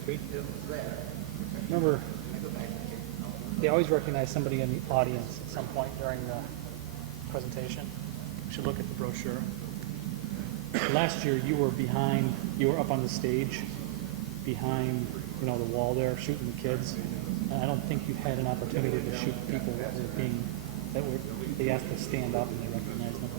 2, 3. Remember, they always recognize somebody in the audience at some point during the presentation. You should look at the brochure. Last year, you were up on the stage behind, the wall there, shooting the kids. And I don't think you had an opportunity to shoot people they asked to stand up and they recognized them.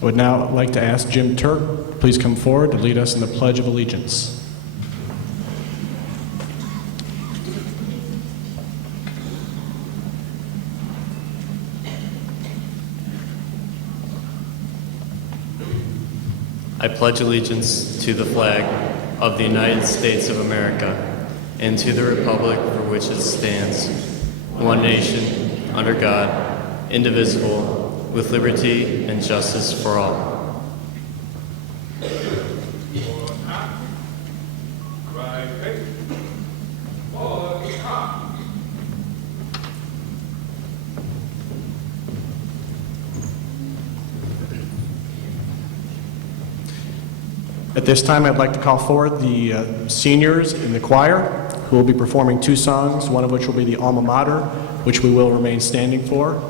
I would now like to ask Jim Turk, please come forward to lead us in the Pledge of Allegiance. I pledge allegiance to the flag of the United States of America and to the republic for which it stands, one nation, under God, indivisible, with liberty and justice for all. At this time, I'd like to call forward the seniors in the choir who will be performing two songs, one of which will be the Alma Mater, which we will remain standing for.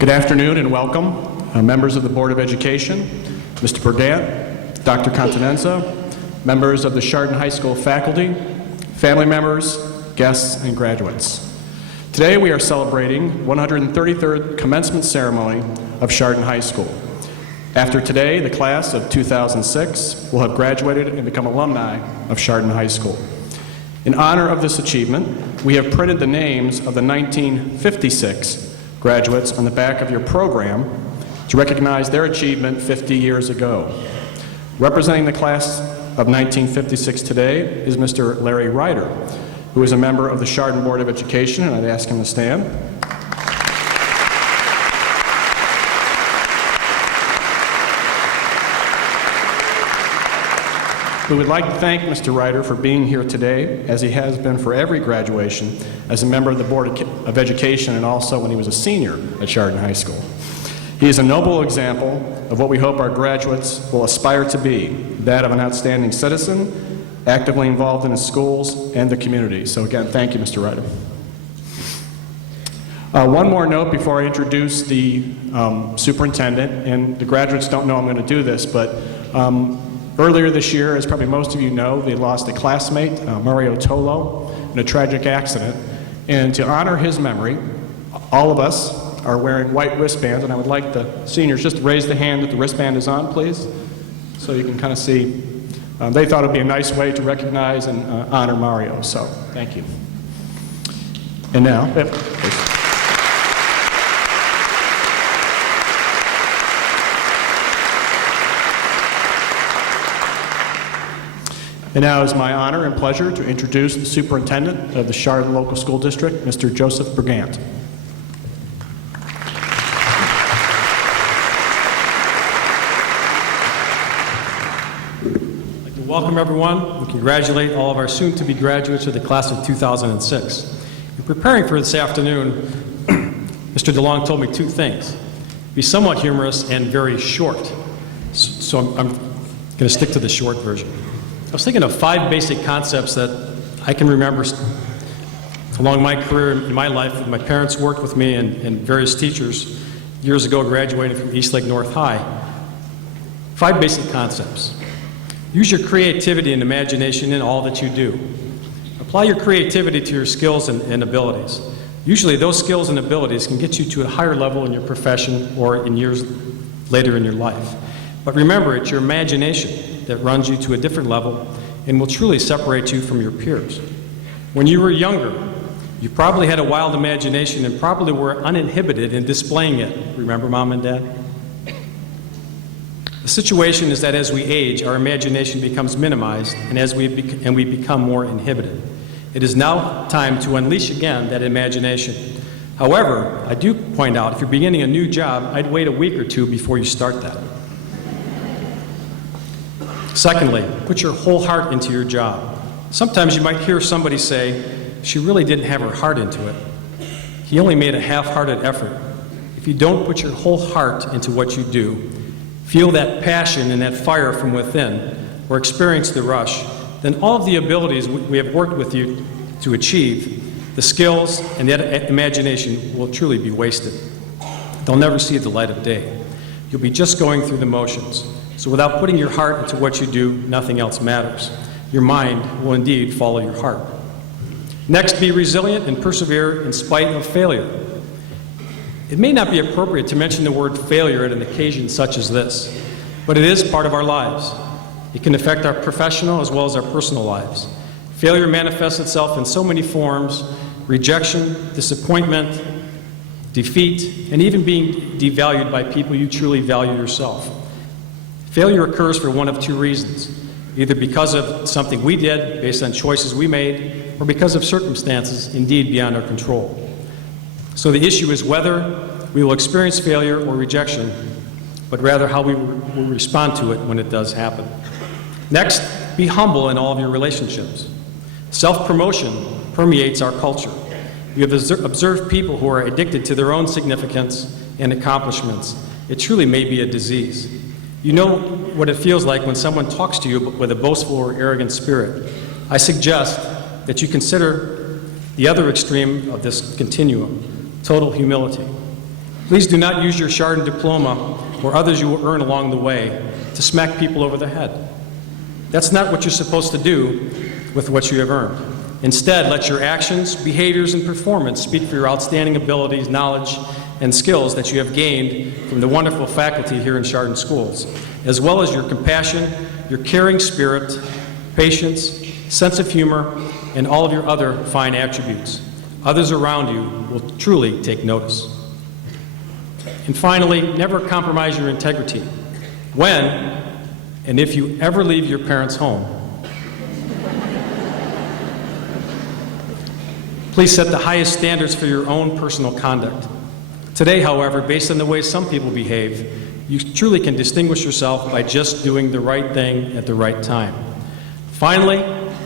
Good afternoon and welcome, members of the Board of Education, Mr. Burdett, Dr. Continenza, members of the Chardon High School faculty, family members, guests, and graduates. Today we are celebrating 133rd commencement ceremony of Chardon High School. After today, the class of 2006 will have graduated and become alumni of Chardon High School. In honor of this achievement, we have printed the names of the 1956 graduates on the back of your program to recognize their achievement 50 years ago. Representing the class of 1956 today is Mr. Larry Ryder, who is a member of the Chardon Board of Education, and I'd ask him to stand. We would like to thank Mr. Ryder for being here today, as he has been for every graduation, as a member of the Board of Education and also when he was a senior at Chardon High School. He is a noble example of what we hope our graduates will aspire to be, that of an outstanding citizen, actively involved in his schools and the community. So again, thank you, Mr. Ryder. One more note before I introduce the superintendent, and the graduates don't know I'm going to do this, but Earlier this year, as probably most of you know, they lost a classmate, Mario Tolo, in a tragic accident. And to honor his memory, all of us are wearing white wristbands, and I would like the seniors just to raise the hand that the wristband is on, please, so you can kind of see. They thought it would be a nice way to recognize and honor Mario, so thank you. And now, it's my honor and pleasure to introduce the superintendent of the Chardon Local School District, Mr. Joseph Brigant. I'd like to welcome everyone and congratulate all of our soon-to-be graduates of the class of 2006. In preparing for this afternoon, Mr. DeLong told me two things: be somewhat humorous and very short. So I'm going to stick to the short version. I was thinking of 5 basic concepts that I can remember along my career in my life. My parents worked with me and various teachers years ago graduating from Eastlake North High. 5 basic concepts. Use your creativity and imagination in all that you do. Apply your creativity to your skills and abilities. Usually those skills and abilities can get you to a higher level in your profession or in years later in your life. But remember, it's your imagination that runs you to a different level and will truly separate you from your peers. When you were younger, you probably had a wild imagination and probably were uninhibited in displaying it. Remember, Mom and Dad? The situation is that as we age, our imagination becomes minimized, and we become more inhibited. It is now time to unleash again that imagination. However, I do point out, if you're beginning a new job, I'd wait a week or 2 before you start that. Secondly, put your whole heart into your job. Sometimes you might hear somebody say, she really didn't have her heart into it. He only made a half-hearted effort. If you don't put your whole heart into what you do, feel that passion and that fire from within, or experience the rush, then all of the abilities we have worked with you to achieve, the skills and that imagination will truly be wasted. They'll never see the light of day. You'll be just going through the motions. So without putting your heart into what you do, nothing else matters. Your mind will indeed follow your heart. Next, be resilient and persevere in spite of failure. It may not be appropriate to mention the word failure at an occasion such as this, but it is part of our lives. It can affect our professional as well as our personal lives. Failure manifests itself in so many forms: rejection, disappointment, defeat, and even being devalued by people you truly value yourself. Failure occurs for one of 2 reasons: either because of something we did based on choices we made, or because of circumstances indeed beyond our control. So the issue is whether we will experience failure or rejection, but rather how we will respond to it when it does happen. Next, be humble in all of your relationships. Self-promotion permeates our culture. We have observed people who are addicted to their own significance and accomplishments. It truly may be a disease. You know what it feels like when someone talks to you with a boastful or arrogant spirit. I suggest that you consider the other extreme of this continuum: total humility. Please do not use your Chardon diploma or others you will earn along the way to smack people over the head. That's not what you're supposed to do with what you have earned. Instead, let your actions, behaviors, and performance speak for your outstanding abilities, knowledge, and skills that you have gained from the wonderful faculty here in Chardon Schools, as well as your compassion, your caring spirit, patience, sense of humor, and all of your other fine attributes. Others around you will truly take notice. And finally, never compromise your integrity. When and if you ever leave your parents' home, please set the highest standards for your own personal conduct. Today, however, based on the way some people behave, you truly can distinguish yourself by just doing the right thing at the right time. Finally,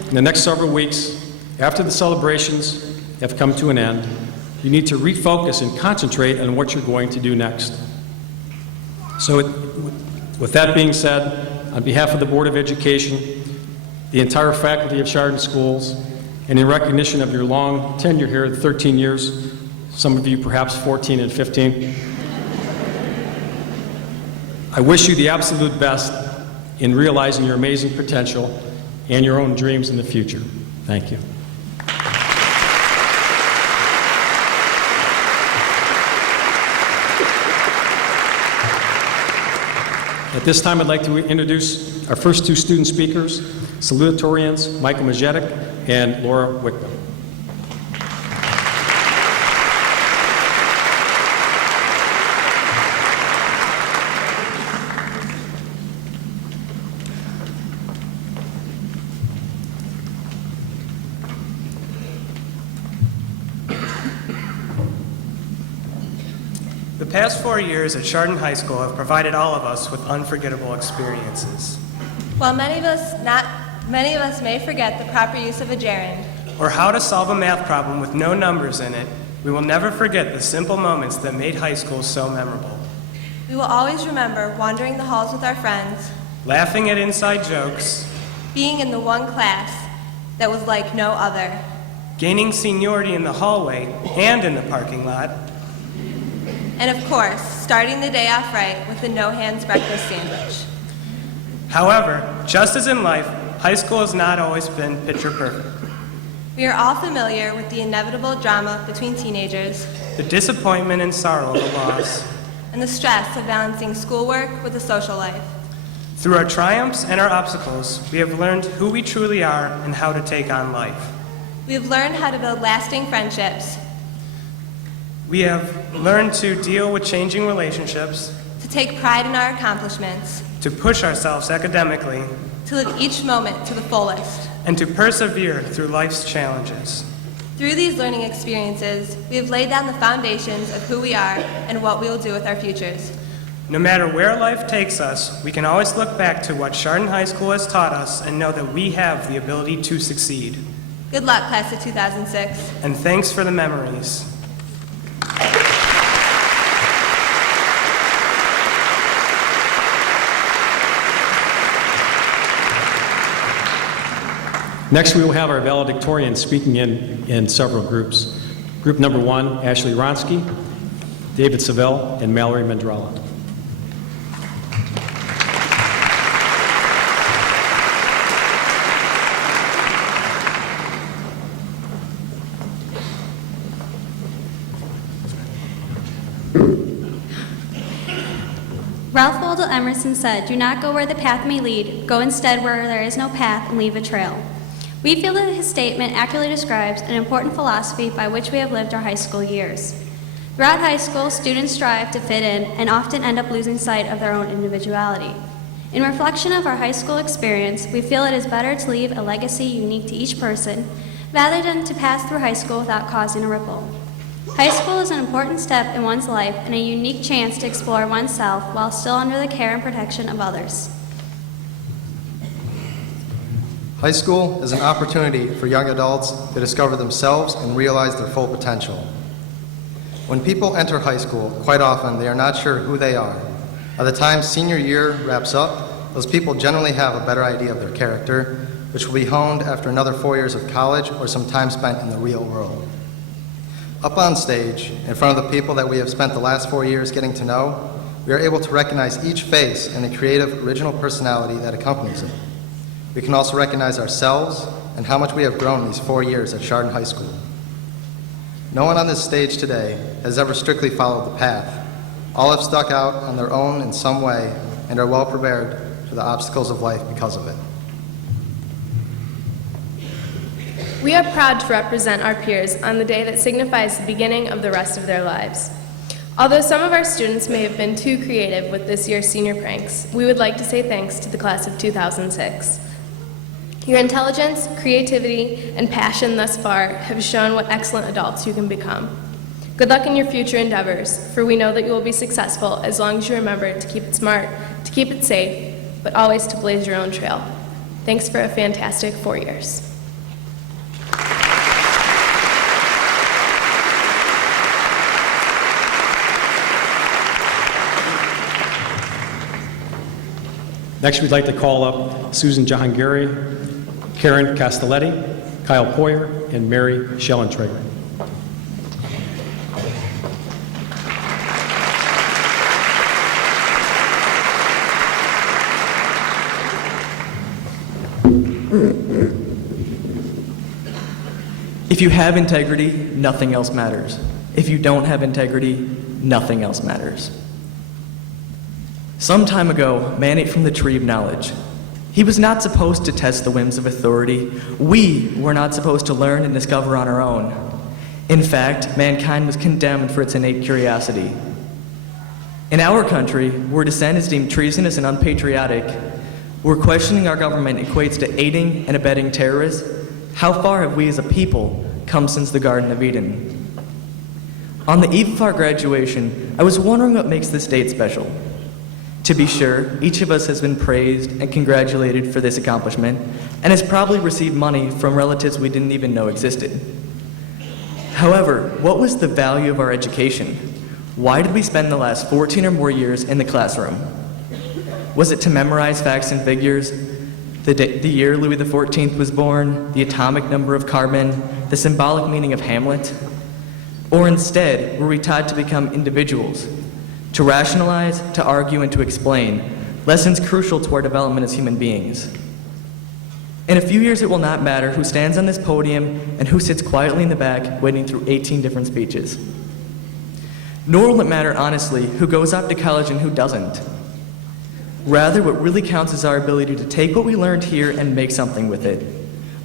in the next several weeks, after the celebrations have come to an end, you need to refocus and concentrate on what you're going to do next. So with that being said, on behalf of the Board of Education, the entire faculty of Chardon Schools, and in recognition of your long tenure here, 13 years, some of you perhaps 14 and 15, I wish you the absolute best in realizing your amazing potential and your own dreams in the future. Thank you. At this time, I'd like to introduce our first two student speakers, salutatorians Michael Majetic and Laura Wickman. The past 4 years at Chardon High School have provided all of us with unforgettable experiences. While many of us may forget the proper use of a gerund, Or how to solve a math problem with no numbers in it, we will never forget the simple moments that made high school so memorable. we will always remember wandering the halls with our friends, Laughing at inside jokes, being in the one class that was like no other, gaining seniority in the hallway and in the parking lot, and of course, starting the day off right with a no-hands breakfast sandwich. However, just as in life, high school has not always been picture perfect. We are all familiar with the inevitable drama between teenagers The disappointment and sorrow of the loss. and the stress of balancing schoolwork with a social life. Through our triumphs and our obstacles, we have learned who we truly are and how to take on life. We have learned how to build lasting friendships, We have learned to deal with changing relationships, to take pride in our accomplishments, to push ourselves academically, to live each moment to the fullest. and to persevere through life's challenges. Through these learning experiences, we have laid down the foundations of who we are and what we will do with our futures. No matter where life takes us, we can always look back to what Chardon High School has taught us and know that we have the ability to succeed. Good luck, class of 2006. And thanks for the memories. Next, we will have our valedictorians speaking in several groups. Group number 1, Ashley Ronsky, David Savell, and Mallory Mendrala. Ralph Waldo Emerson said, "Do not go where the path may lead. Go instead where there is no path and leave a trail." We feel that his statement accurately describes an important philosophy by which we have lived our high school years. Throughout high school, students strive to fit in and often end up losing sight of their own individuality. In reflection of our high school experience, we feel it is better to leave a legacy unique to each person rather than to pass through high school without causing a ripple. High school is an important step in one's life and a unique chance to explore oneself while still under the care and protection of others. High school is an opportunity for young adults to discover themselves and realize their full potential. When people enter high school, quite often they are not sure who they are. By the time senior year wraps up, those people generally have a better idea of their character, which will be honed after another 4 years of college or some time spent in the real world. Up on stage, in front of the people that we have spent the last 4 years getting to know, we are able to recognize each face and the creative, original personality that accompanies it. We can also recognize ourselves and how much we have grown these 4 years at Chardon High School. No one on this stage today has ever strictly followed the path. All have stuck out on their own in some way and are well prepared for the obstacles of life because of it. We are proud to represent our peers on the day that signifies the beginning of the rest of their lives. Although some of our students may have been too creative with this year's senior pranks, we would like to say thanks to the class of 2006. Your intelligence, creativity, and passion thus far have shown what excellent adults you can become. Good luck in your future endeavors, for we know that you will be successful as long as you remember to keep it smart, to keep it safe, but always to blaze your own trail. Thanks for a fantastic 4 years. Next, we'd like to call up Susan Jahangiri, Karen Castelletti, Kyle Poyer, and Mary Schellentrager. If you have integrity, nothing else matters. If you don't have integrity, nothing else matters. Some time ago, man ate from the tree of knowledge. He was not supposed to test the whims of authority. We were not supposed to learn and discover on our own. In fact, mankind was condemned for its innate curiosity. In our country, where dissent is deemed treasonous and unpatriotic, where questioning our government equates to aiding and abetting terrorists, how far have we as a people come since the Garden of Eden? On the eve of our graduation, I was wondering what makes this date special. To be sure, each of us has been praised and congratulated for this accomplishment, and has probably received money from relatives we didn't even know existed. However, what was the value of our education? Why did we spend the last 14 or more years in the classroom? Was it to memorize facts and figures? The year Louis XIV was born, the atomic number of carbon, the symbolic meaning of Hamlet? Or instead, were we taught to become individuals, to rationalize, to argue, and to explain, lessons crucial to our development as human beings? In a few years, it will not matter who stands on this podium and who sits quietly in the back waiting through 18 different speeches. Nor will it matter, honestly, who goes off to college and who doesn't. Rather, what really counts is our ability to take what we learned here and make something with it.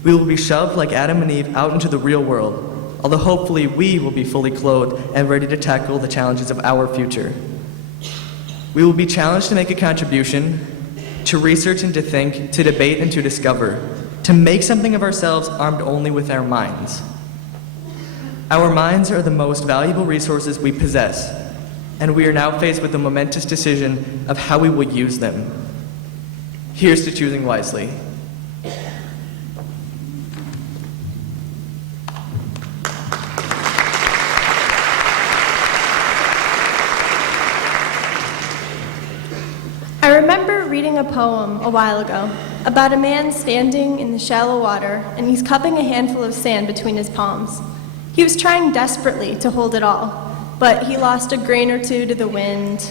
We will be shoved like Adam and Eve out into the real world, although hopefully we will be fully clothed and ready to tackle the challenges of our future. We will be challenged to make a contribution, to research and to think, to debate and to discover, to make something of ourselves armed only with our minds. Our minds are the most valuable resources we possess, and we are now faced with the momentous decision of how we will use them. Here's to choosing wisely. I remember reading a poem a while ago about a man standing in the shallow water, and he's cupping a handful of sand between his palms. He was trying desperately to hold it all, but he lost a grain or two to the wind,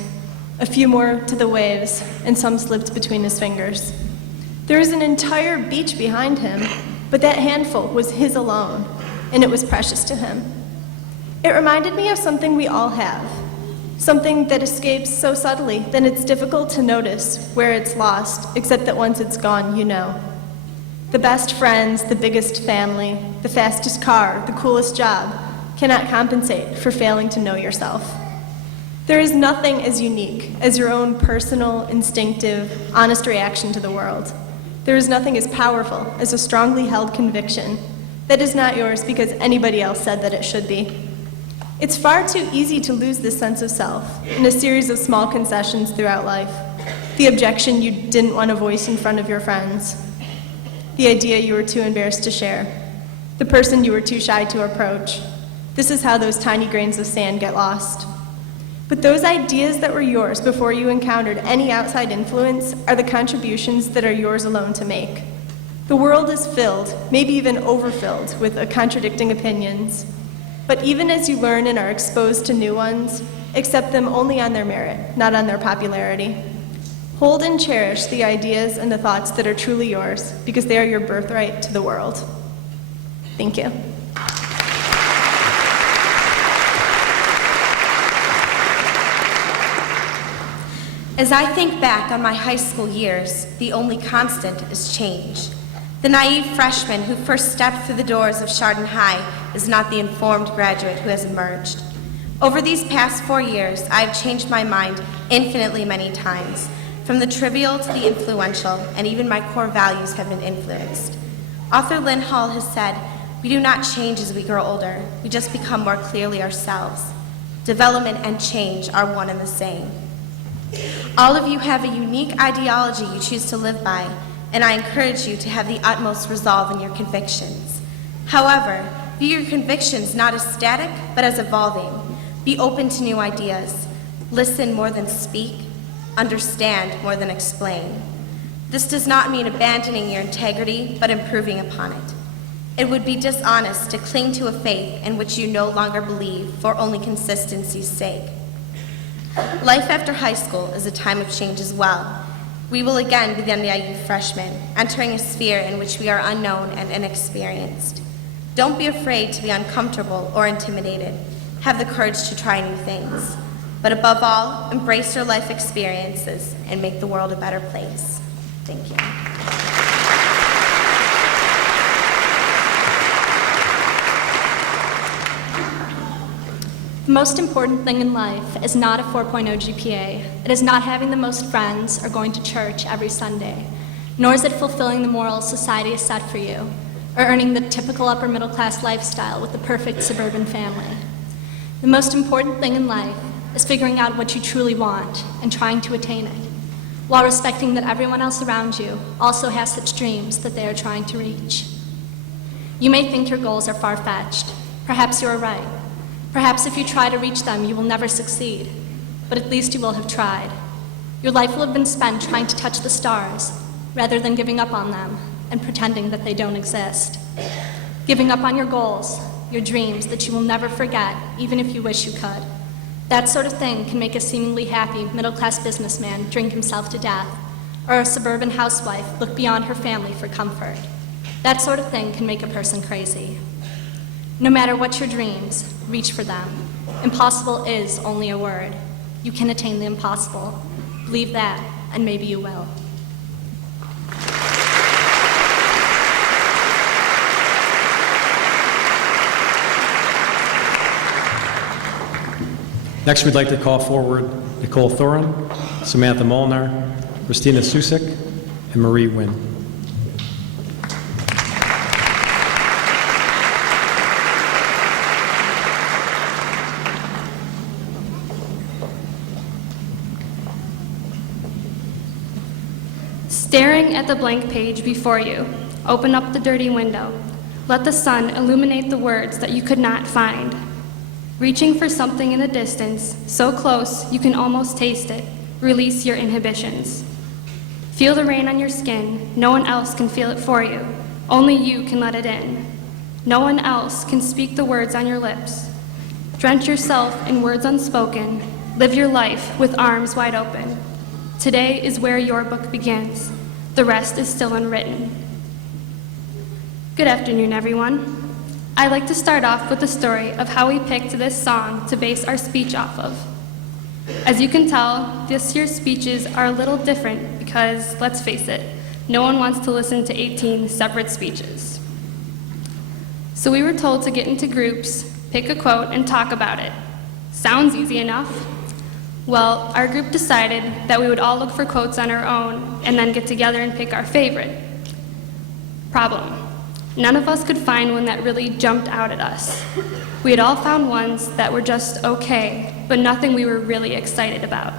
a few more to the waves, and some slipped between his fingers. There was an entire beach behind him, but that handful was his alone, and it was precious to him. It reminded me of something we all have, something that escapes so subtly that it's difficult to notice where it's lost, except that once it's gone, you know. The best friends, the biggest family, the fastest car, the coolest job cannot compensate for failing to know yourself. There is nothing as unique as your own personal, instinctive, honest reaction to the world. There is nothing as powerful as a strongly held conviction that is not yours because anybody else said that it should be. It's far too easy to lose this sense of self in a series of small concessions throughout life. The objection you didn't want to voice in front of your friends, the idea you were too embarrassed to share, the person you were too shy to approach. This is how those tiny grains of sand get lost. But those ideas that were yours before you encountered any outside influence are the contributions that are yours alone to make. The world is filled, maybe even overfilled, with contradicting opinions. But even as you learn and are exposed to new ones, accept them only on their merit, not on their popularity. Hold and cherish the ideas and the thoughts that are truly yours, because they are your birthright to the world. Thank you. As I think back on my high school years, the only constant is change. The naive freshman who first stepped through the doors of Chardon High is not the informed graduate who has emerged. Over these past 4 years, I have changed my mind infinitely many times, from the trivial to the influential, and even my core values have been influenced. Author Lynn Hall has said, "We do not change as we grow older, we just become more clearly ourselves. Development and change are one and the same." All of you have a unique ideology you choose to live by, and I encourage you to have the utmost resolve in your convictions. However, view your convictions not as static, but as evolving. Be open to new ideas. Listen more than speak. Understand more than explain. This does not mean abandoning your integrity, but improving upon it. It would be dishonest to cling to a faith in which you no longer believe for only consistency's sake. Life after high school is a time of change as well. We will again be the naive freshmen, entering a sphere in which we are unknown and inexperienced. Don't be afraid to be uncomfortable or intimidated. Have the courage to try new things. But above all, embrace your life experiences and make the world a better place. Thank you. The most important thing in life is not a 4.0 GPA. It is not having the most friends or going to church every Sunday, nor is it fulfilling the morals society has set for you, or earning the typical upper middle class lifestyle with the perfect suburban family. The most important thing in life is figuring out what you truly want and trying to attain it, while respecting that everyone else around you also has such dreams that they are trying to reach. You may think your goals are far-fetched. Perhaps you are right. Perhaps if you try to reach them, you will never succeed, but at least you will have tried. Your life will have been spent trying to touch the stars, rather than giving up on them and pretending that they don't exist. Giving up on your goals, your dreams that you will never forget, even if you wish you could. That sort of thing can make a seemingly happy middle-class businessman drink himself to death, or a suburban housewife look beyond her family for comfort. That sort of thing can make a person crazy. No matter what your dreams, reach for them. Impossible is only a word. You can attain the impossible. Believe that, and maybe you will. Next, we'd like to call forward Nicole Thorin, Samantha Molnar, Christina Susik, and Marie Wynn. Staring at the blank page before you, open up the dirty window. Let the sun illuminate the words that you could not find. Reaching for something in the distance, so close you can almost taste it, release your inhibitions. Feel the rain on your skin. No one else can feel it for you. Only you can let it in. No one else can speak the words on your lips. Drench yourself in words unspoken. Live your life with arms wide open. Today is where your book begins. The rest is still unwritten. Good afternoon, everyone. I'd like to start off with the story of how we picked this song to base our speech off of. As you can tell, this year's speeches are a little different because, let's face it, no one wants to listen to 18 separate speeches. So we were told to get into groups, pick a quote, and talk about it. Sounds easy enough. Well, our group decided that we would all look for quotes on our own and then get together and pick our favorite. Problem. None of us could find one that really jumped out at us. We had all found ones that were just okay, but nothing we were really excited about.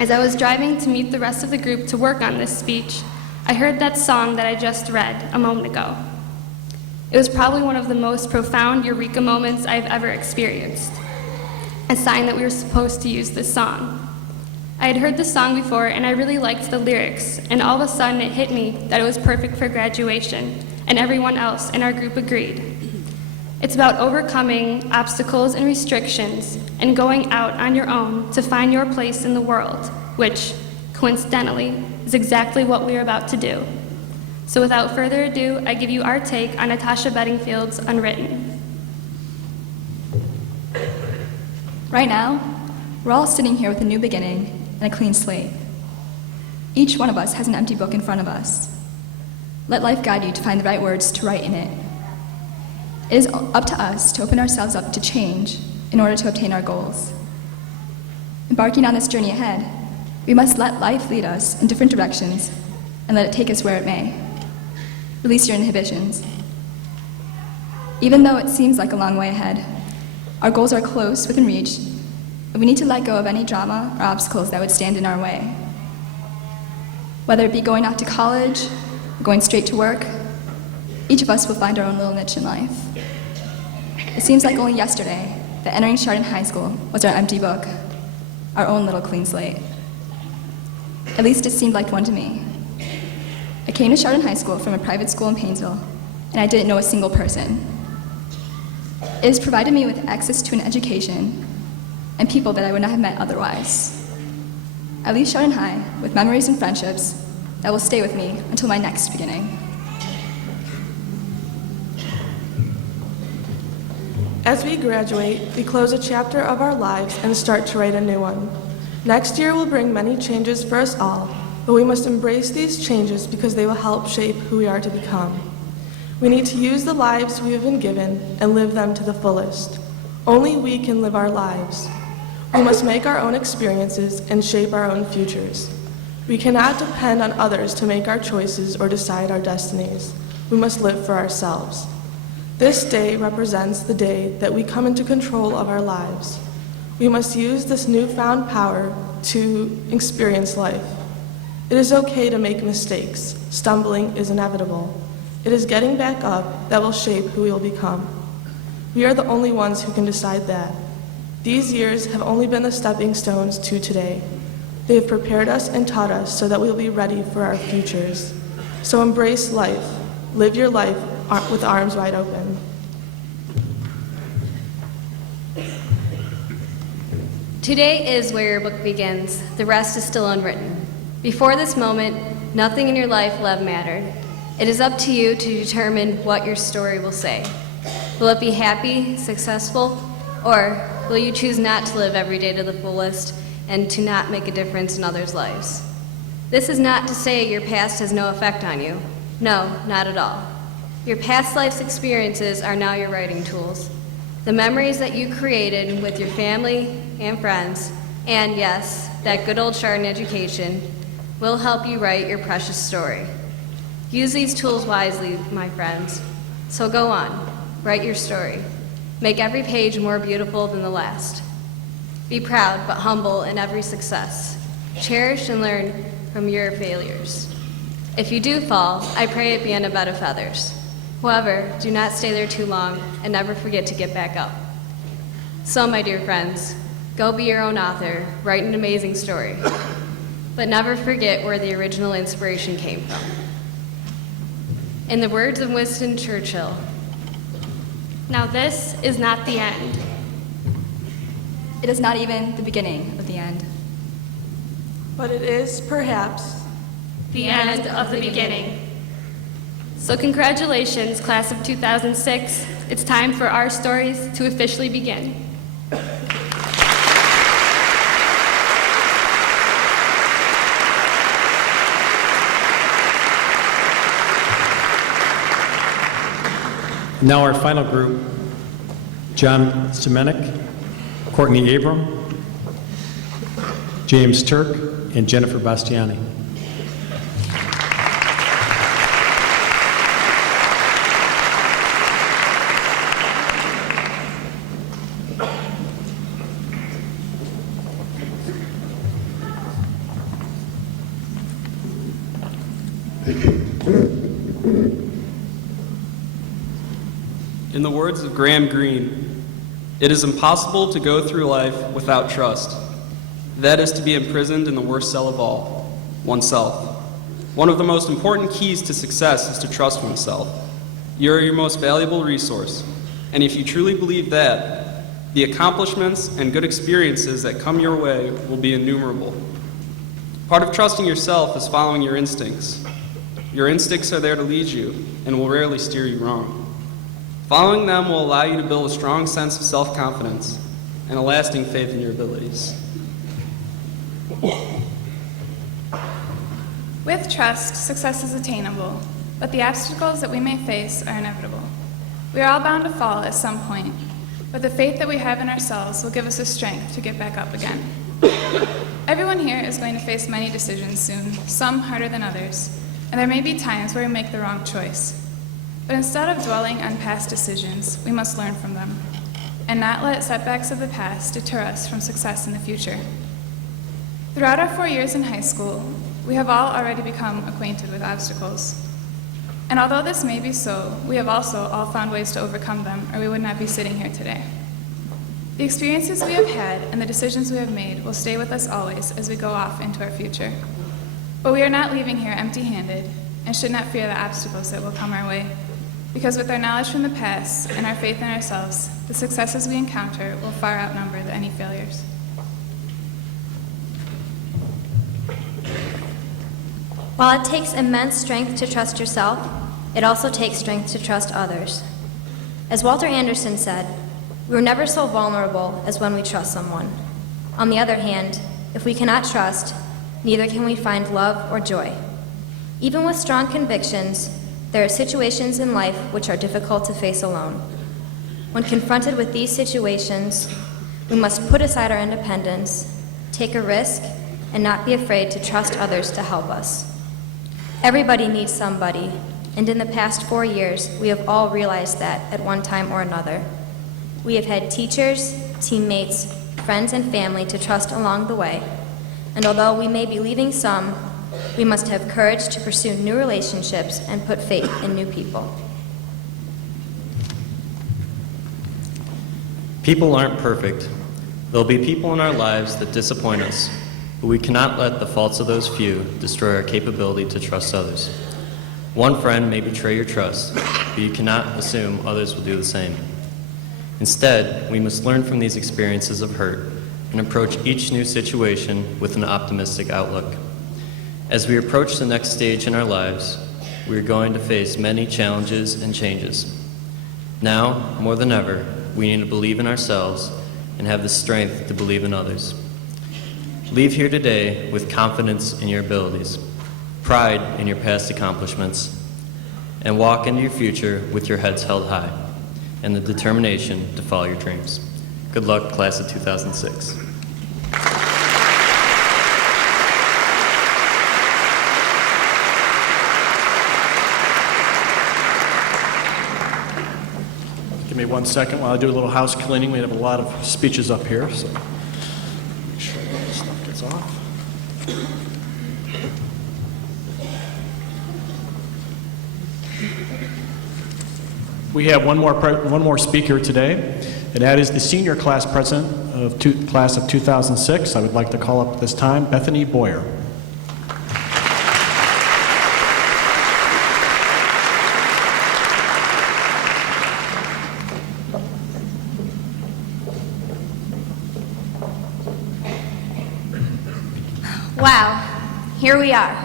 As I was driving to meet the rest of the group to work on this speech, I heard that song that I just read a moment ago. It was probably one of the most profound eureka moments I've ever experienced. A sign that we were supposed to use this song. I had heard the song before and I really liked the lyrics, and all of a sudden it hit me that it was perfect for graduation, and everyone else in our group agreed. It's about overcoming obstacles and restrictions and going out on your own to find your place in the world, which, coincidentally, is exactly what we are about to do. So without further ado, I give you our take on Natasha Bedingfield's Unwritten. Right now, we're all sitting here with a new beginning and a clean slate. Each one of us has an empty book in front of us. Let life guide you to find the right words to write in it. It is up to us to open ourselves up to change in order to obtain our goals. Embarking on this journey ahead, we must let life lead us in different directions and let it take us where it may. Release your inhibitions. Even though it seems like a long way ahead, our goals are close within reach, and we need to let go of any drama or obstacles that would stand in our way. Whether it be going off to college or going straight to work, each of us will find our own little niche in life. It seems like only yesterday that entering Chardon High School was our empty book, our own little clean slate. At least it seemed like one to me. I came to Chardon High School from a private school in Painesville, and I didn't know a single person. It has provided me with access to an education and people that I would not have met otherwise. I leave Chardon High with memories and friendships that will stay with me until my next beginning. As we graduate, we close a chapter of our lives and start to write a new one. Next year will bring many changes for us all, but we must embrace these changes because they will help shape who we are to become. We need to use the lives we have been given and live them to the fullest. Only we can live our lives. We must make our own experiences and shape our own futures. We cannot depend on others to make our choices or decide our destinies. We must live for ourselves. This day represents the day that we come into control of our lives. We must use this newfound power to experience life. It is okay to make mistakes. Stumbling is inevitable. It is getting back up that will shape who we will become. We are the only ones who can decide that. These years have only been the stepping stones to today. They have prepared us and taught us so that we will be ready for our futures. So embrace life. Live your life with arms wide open. Today is where your book begins. The rest is still unwritten. Before this moment, nothing in your life will have mattered. It is up to you to determine what your story will say. Will it be happy, successful, or will you choose not to live every day to the fullest and to not make a difference in others' lives? This is not to say your past has no effect on you. No, not at all. Your past life's experiences are now your writing tools. The memories that you created with your family and friends, and yes, that good old Chardon education, will help you write your precious story. Use these tools wisely, my friends. So go on, write your story. Make every page more beautiful than the last. Be proud but humble in every success. Cherish and learn from your failures. If you do fall, I pray it be on a bed of feathers. However, do not stay there too long and never forget to get back up. So, my dear friends, go be your own author, write an amazing story, but never forget where the original inspiration came from. In the words of Winston Churchill, Now this is not the end. It is not even the beginning of the end. But it is, perhaps, The end of the beginning. So congratulations, class of 2006. It's time for our stories to officially begin. Now our final group, John Semenik, Courtney Abram, James Turk, and Jennifer Bastiani. In the words of Graham Greene, it is impossible to go through life without trust. That is to be imprisoned in the worst cell of all, oneself. One of the most important keys to success is to trust oneself. You are your most valuable resource, and if you truly believe that, the accomplishments and good experiences that come your way will be innumerable. Part of trusting yourself is following your instincts. Your instincts are there to lead you and will rarely steer you wrong. Following them will allow you to build a strong sense of self-confidence and a lasting faith in your abilities. With trust, success is attainable, but the obstacles that we may face are inevitable. We are all bound to fall at some point, but the faith that we have in ourselves will give us the strength to get back up again. Everyone here is going to face many decisions soon, some harder than others, and there may be times where we make the wrong choice. But instead of dwelling on past decisions, we must learn from them, and not let setbacks of the past deter us from success in the future. Throughout our 4 years in high school, we have all already become acquainted with obstacles. And although this may be so, we have also all found ways to overcome them, or we would not be sitting here today. The experiences we have had and the decisions we have made will stay with us always as we go off into our future. But we are not leaving here empty-handed and should not fear the obstacles that will come our way, because with our knowledge from the past and our faith in ourselves, the successes we encounter will far outnumber any failures. While it takes immense strength to trust yourself, it also takes strength to trust others. As Walter Anderson said, "We are never so vulnerable as when we trust someone." On the other hand, if we cannot trust, neither can we find love or joy. Even with strong convictions, there are situations in life which are difficult to face alone. When confronted with these situations, we must put aside our independence, take a risk, and not be afraid to trust others to help us. Everybody needs somebody, and in the past 4 years, we have all realized that at one time or another. We have had teachers, teammates, friends, and family to trust along the way, and although we may be leaving some, we must have courage to pursue new relationships and put faith in new people. People aren't perfect. There'll be people in our lives that disappoint us, but we cannot let the faults of those few destroy our capability to trust others. One friend may betray your trust, but you cannot assume others will do the same. Instead, we must learn from these experiences of hurt and approach each new situation with an optimistic outlook. As we approach the next stage in our lives, we are going to face many challenges and changes. Now, more than ever, we need to believe in ourselves and have the strength to believe in others. Leave here today with confidence in your abilities, pride in your past accomplishments, and walk into your future with your heads held high and the determination to follow your dreams. Good luck, class of 2006. Give me 1 second while I do a little house cleaning. We have a lot of speeches up here, so make sure all this stuff gets off. We have one more speaker today, and that is the senior class president of class of 2006. I would like to call up at this time Bethany Boyer. Wow, here we are.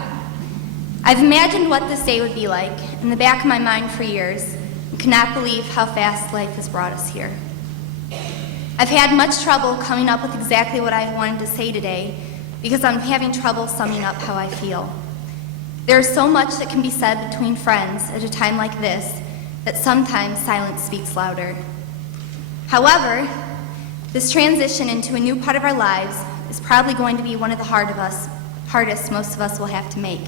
I've imagined what this day would be like in the back of my mind for years and cannot believe how fast life has brought us here. I've had much trouble coming up with exactly what I wanted to say today because I'm having trouble summing up how I feel. There is so much that can be said between friends at a time like this that sometimes silence speaks louder. However, this transition into a new part of our lives is probably going to be one of the hardest most of us will have to make.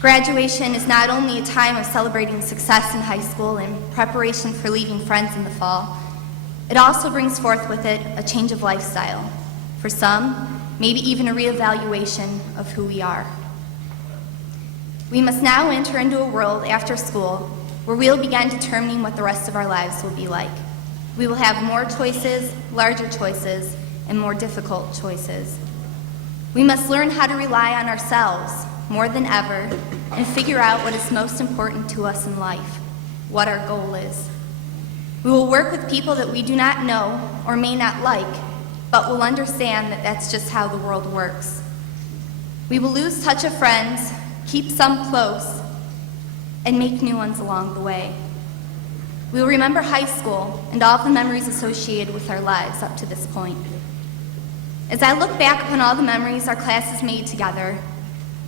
Graduation is not only a time of celebrating success in high school and preparation for leaving friends in the fall, it also brings forth with it a change of lifestyle. For some, maybe even a reevaluation of who we are. We must now enter into a world after school where we'll begin determining what the rest of our lives will be like. We will have more choices, larger choices, and more difficult choices. We must learn how to rely on ourselves more than ever and figure out what is most important to us in life, what our goal is. We will work with people that we do not know or may not like, but will understand that that's just how the world works. We will lose touch of friends, keep some close, and make new ones along the way. We will remember high school and all of the memories associated with our lives up to this point. As I look back upon all the memories our class has made together,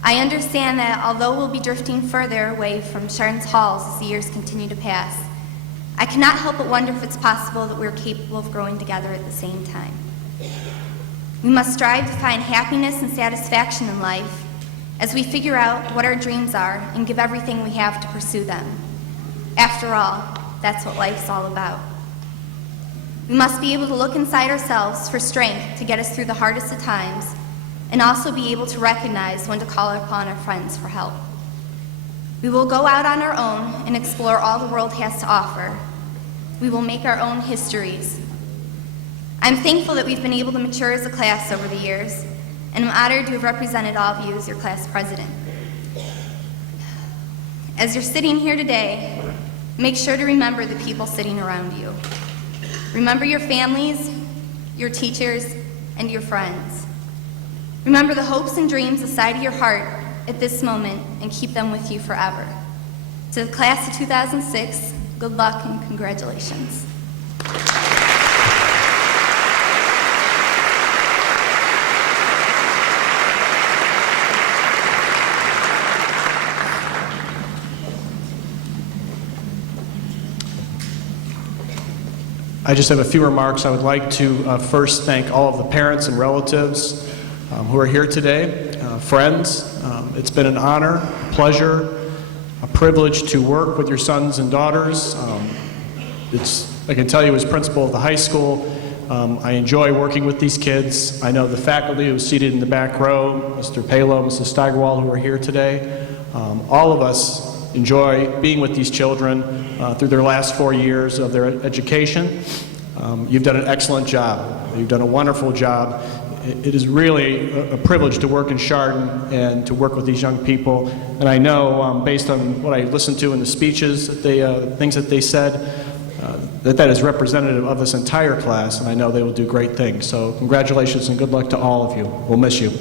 I understand that although we'll be drifting further away from Chardon's halls as the years continue to pass, I cannot help but wonder if it's possible that we're capable of growing together at the same time. We must strive to find happiness and satisfaction in life as we figure out what our dreams are and give everything we have to pursue them. After all, that's what life's all about. We must be able to look inside ourselves for strength to get us through the hardest of times and also be able to recognize when to call upon our friends for help. We will go out on our own and explore all the world has to offer. We will make our own histories. I'm thankful that we've been able to mature as a class over the years, and I'm honored to have represented all of you as your class president. As you're sitting here today, make sure to remember the people sitting around you. Remember your families, your teachers, and your friends. Remember the hopes and dreams inside of your heart at this moment and keep them with you forever. To the class of 2006, good luck and congratulations. I just have a few remarks. I would like to first thank all of the parents and relatives who are here today, friends. It's been an honor, a pleasure, a privilege to work with your sons and daughters. I can tell you as principal of the high school, I enjoy working with these kids. I know the faculty who are seated in the back row, Mr. Palo, Mrs. Steigerwald, who are here today. All of us enjoy being with these children through their last 4 years of their education. You've done an excellent job. You've done a wonderful job. It is really a privilege to work in Chardon and to work with these young people. And I know, based on what I listened to in the speeches, things that they said, that is representative of this entire class, and I know they will do great things. So congratulations and good luck to all of you. We'll miss you.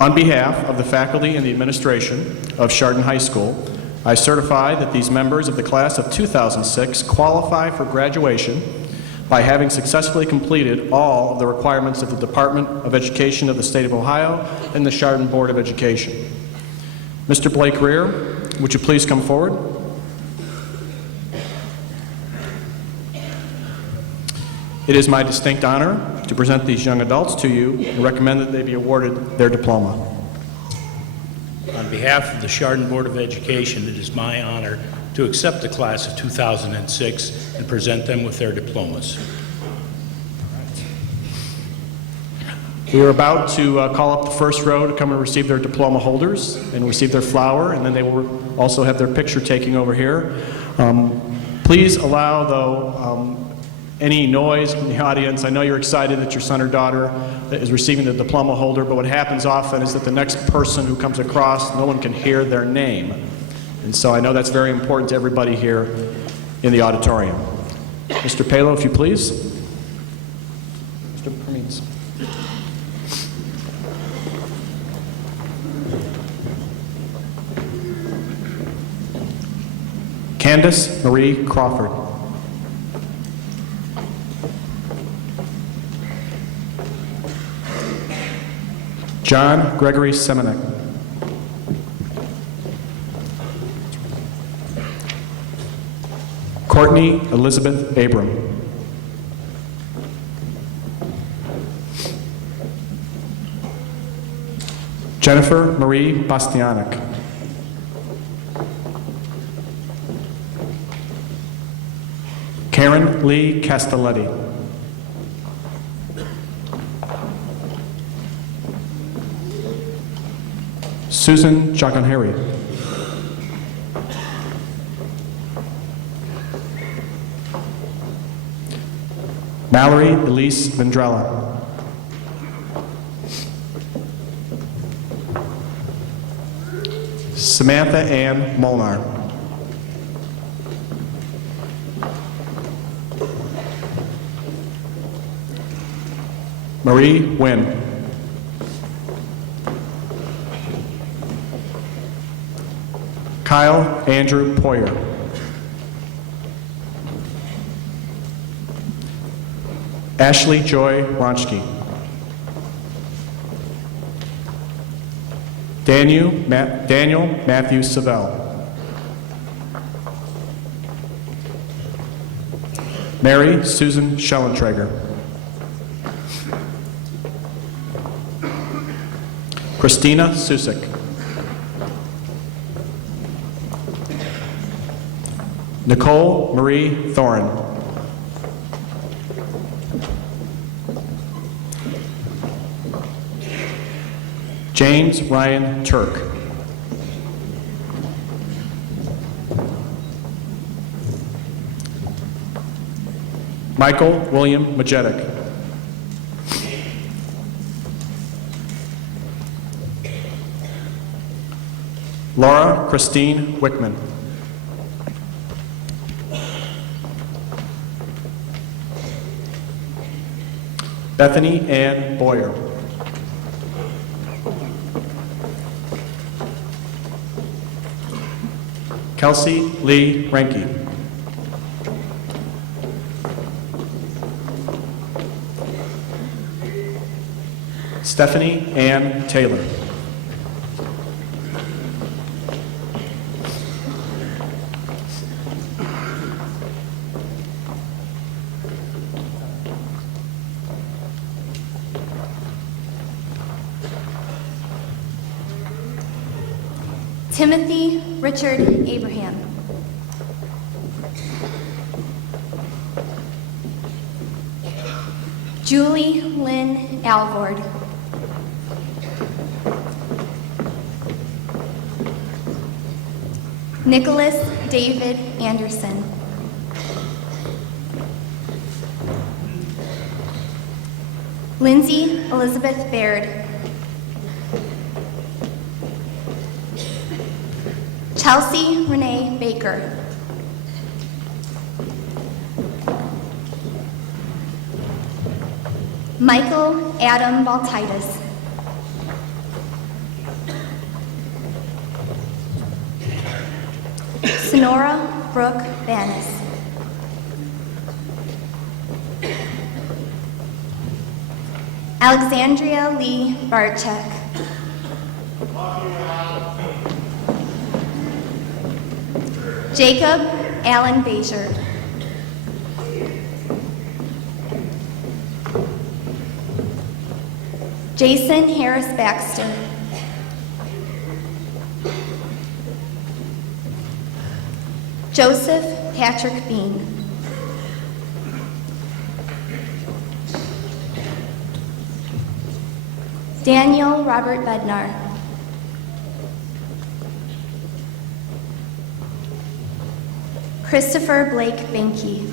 On behalf of the faculty and the administration of Chardon High School, I certify that these members of the class of 2006 qualify for graduation by having successfully completed all of the requirements of the Department of Education of the State of Ohio and the Chardon Board of Education. Mr. Blake Rear, would you please come forward? It is my distinct honor to present these young adults to you and recommend that they be awarded their diploma. On behalf of the Chardon Board of Education, it is my honor to accept the class of 2006 and present them with their diplomas. We are about to call up the first row to come and receive their diploma holders and receive their flower, and then they will also have their picture taking over here. Please allow, though, any noise from the audience. I know you're excited that your son or daughter is receiving the diploma holder, but what happens often is that the next person who comes across, no one can hear their name. And so I know that's very important to everybody here in the auditorium. Mr. Palo, if you please. Mr. Permines. Candace Marie Crawford. John Gregory Semenek. Courtney Elizabeth Abram. Jennifer Marie Bastianic. Karen Lee Castelletti. Susan Jaconheri. Mallory Elise Vendrella. Samantha Ann Molnar. Marie Wynn. Kyle Andrew Poyer. Ashley Joy Ronchke. Daniel Matthew Savell. Mary Susan Schellentrager. Christina Susik. Nicole Marie Thorin. James Ryan Turk. Michael William Majetic. Laura Christine Wickman. Bethany Ann Boyer. Kelsey Lee Renke. Stephanie Ann Taylor. Timothy Richard Abraham. Julie Lynn Alvord. Nicholas David Anderson. Lindsay Elizabeth Baird. Chelsea Renee Baker. Michael Adam Baltitis. Sonora Brooke Vanis. Alexandria Lee Barczyk. Jacob Allen Bazier. Jason Harris Baxter. Joseph Patrick Bean. Daniel Robert Bednar. Christopher Blake Benke.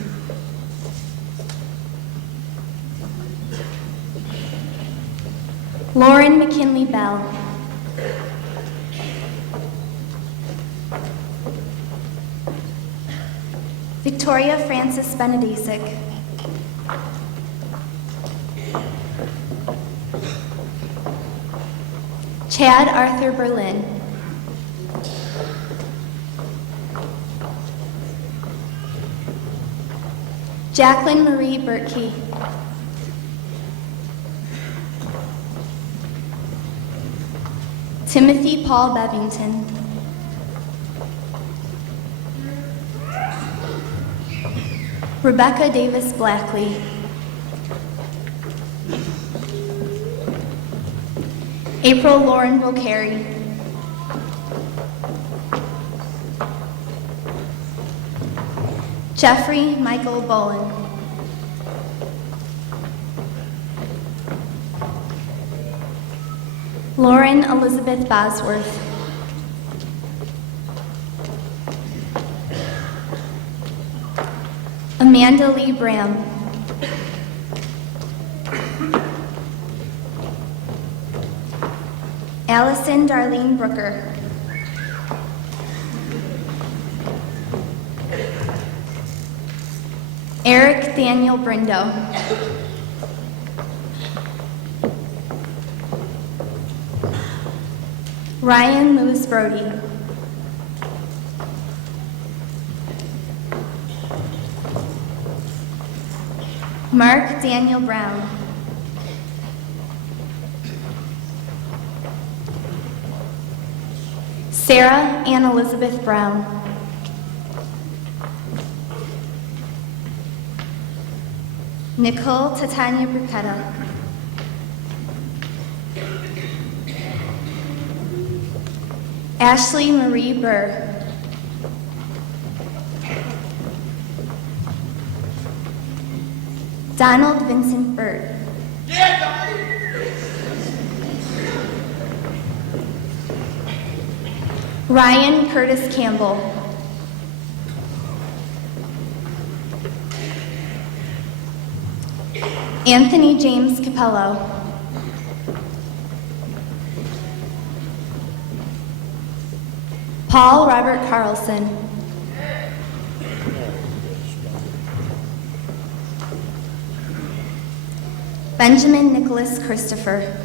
Lauren McKinley Bell. Victoria Francis Benedesic. Chad Arthur Berlin. Jacqueline Marie Bertkey. Timothy Paul Bevington. Rebecca Davis Blackley. April Lauren Vocari. Jeffrey Michael Bowen. Lauren Elizabeth Bosworth. Amanda Lee Bram. Allison Darlene Brooker. Eric Daniel Brindo. Ryan Lewis Brody. Mark Daniel Brown. Sarah Ann Elizabeth Brown. Nicole Titania Bruchetta. Ashley Marie Burr. Donald Vincent Burt. Ryan Curtis Campbell. Anthony James Capello. Paul Robert Carlson. Benjamin Nicholas Christopher.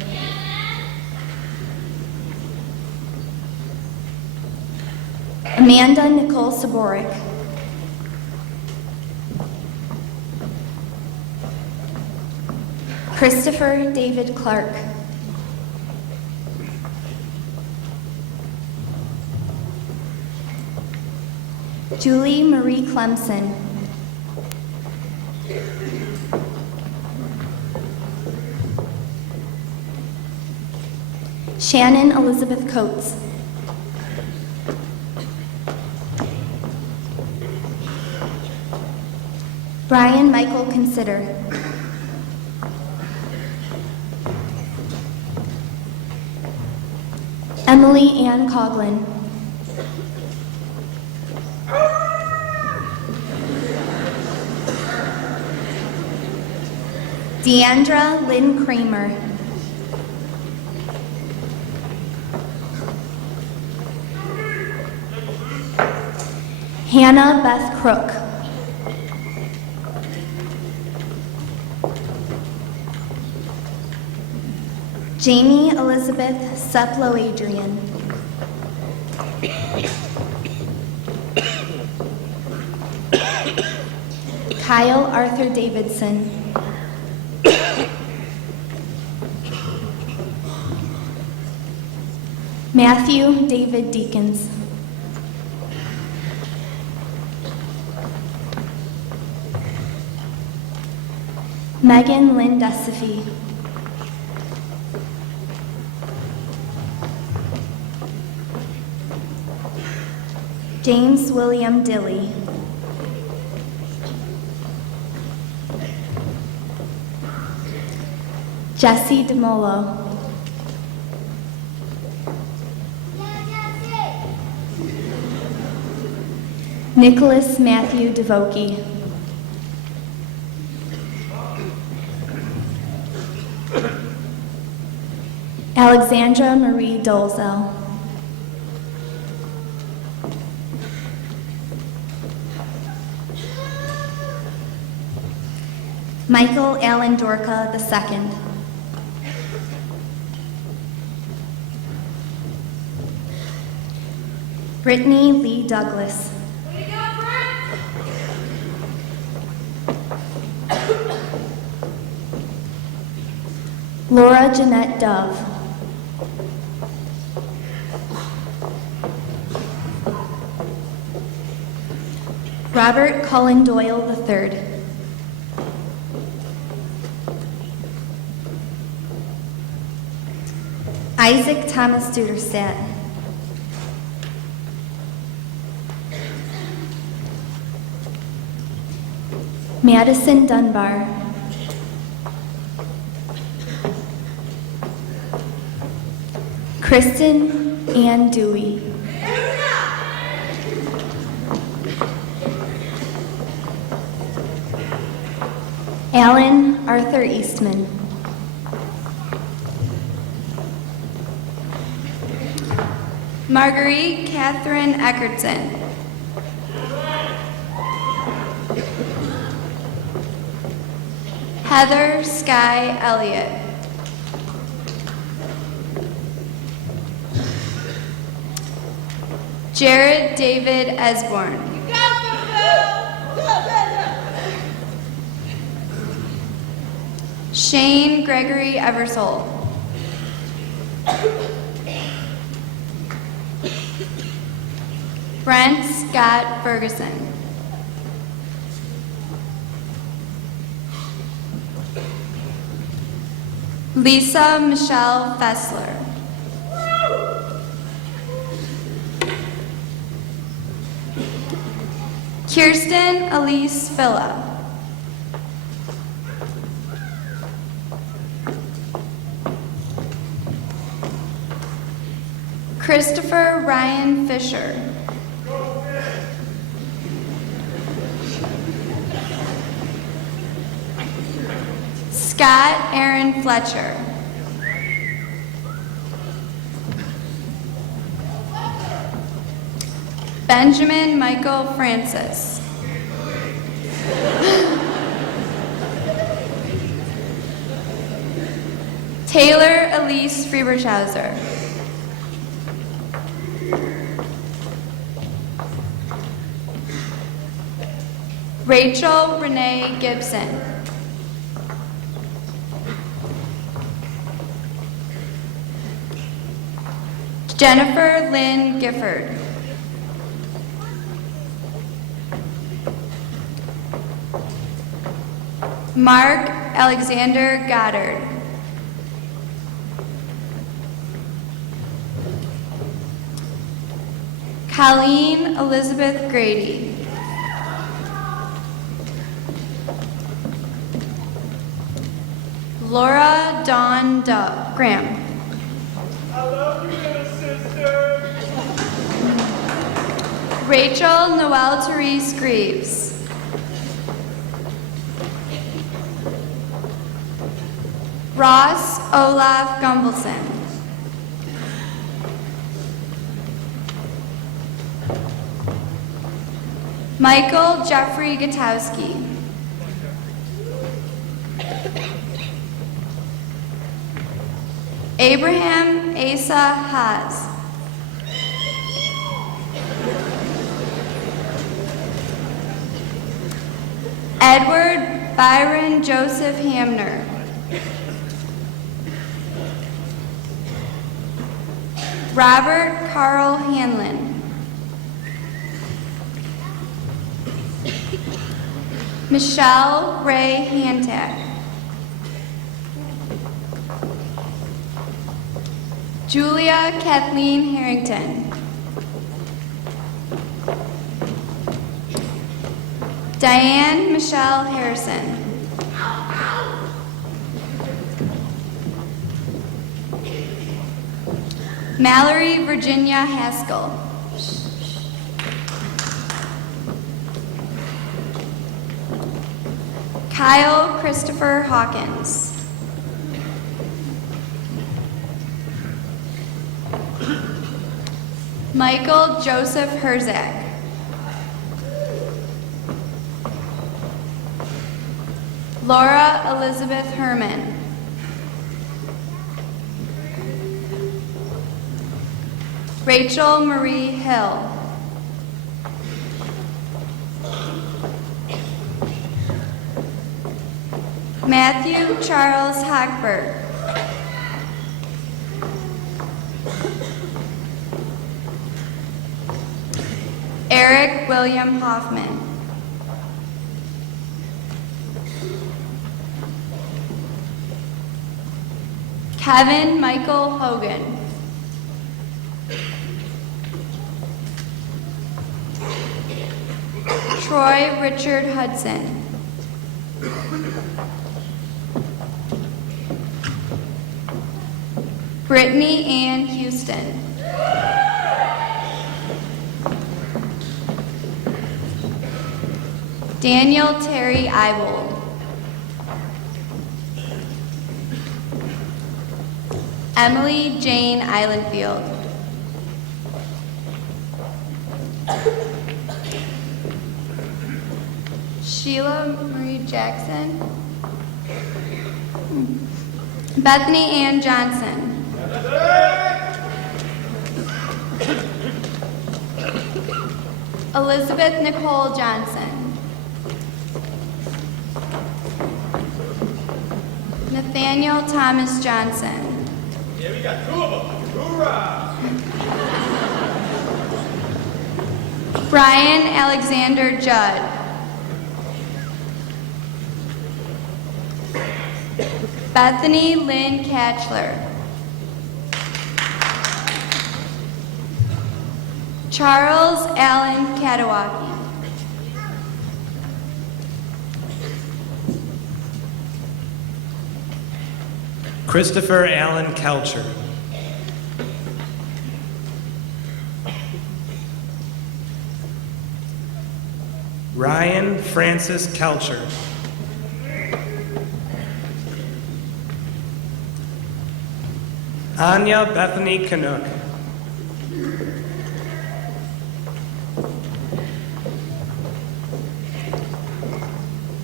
Amanda Nicole Saborik. Christopher David Clark. Julie Marie Clemson. Shannon Elizabeth Coates. Brian Michael Consider. Emily Ann Coughlin. Deandra Lynn Kramer. Hannah Beth Crook. Jamie Elizabeth Seplow Adrian. Kyle Arthur Davidson. Matthew David Deakins. Megan Lynn Desifi. James William Dilly. Jesse DeMolo. Nicholas Matthew DeVokie. Alexandra Marie Dolzell. Michael Allen Dorka II. Brittany Lee Douglas. Laura Jeanette Dove. Robert Cullen Doyle III. Isaac Thomas Duderstadt. Madison Dunbar. Kristen Ann Dewey. Alan Arthur Eastman. Marguerite Catherine Eckertson. Heather Sky Elliott. Jared David Esborn. Shane Gregory Eversole. Brent Scott Ferguson. Lisa Michelle Fessler. Kirsten Elise Phillip. Christopher Ryan Fisher. Scott Aaron Fletcher. Benjamin Michael Francis. Taylor Elise Friebershauser. Rachel Renee Gibson. Jennifer Lynn Gifford. Mark Alexander Goddard. Colleen Elizabeth Grady. Laura Dawn Graham. I love you, little sister. Rachel Noelle Therese Greaves. Ross Olaf Gumbelson. Michael Jeffrey Gutowski. Abraham Asa Haas. Edward Byron Joseph Hamner. Robert Carl Hanlon. Michelle Ray Hantak. Julia Kathleen Harrington. Diane Michelle Harrison. Mallory Virginia Haskell. Kyle Christopher Hawkins. Michael Joseph Herzak. Laura Elizabeth Herman. Rachel Marie Hill. Matthew Charles Hochberg. Eric William Hoffman. Kevin Michael Hogan. Troy Richard Hudson. Brittany Ann Houston. Daniel Terry Eibold. Emily Jane Islandfield. Sheila Marie Jackson. Bethany Ann Johnson. Elizabeth Nicole Johnson. Nathaniel Thomas Johnson. Yeah, we got two of them. Hoorah! Brian Alexander Judd. Bethany Lynn Catchler. Charles Allen Kadawaki. Christopher Allen Kelcher. Ryan Francis Kelcher. Anya Bethany Canuck.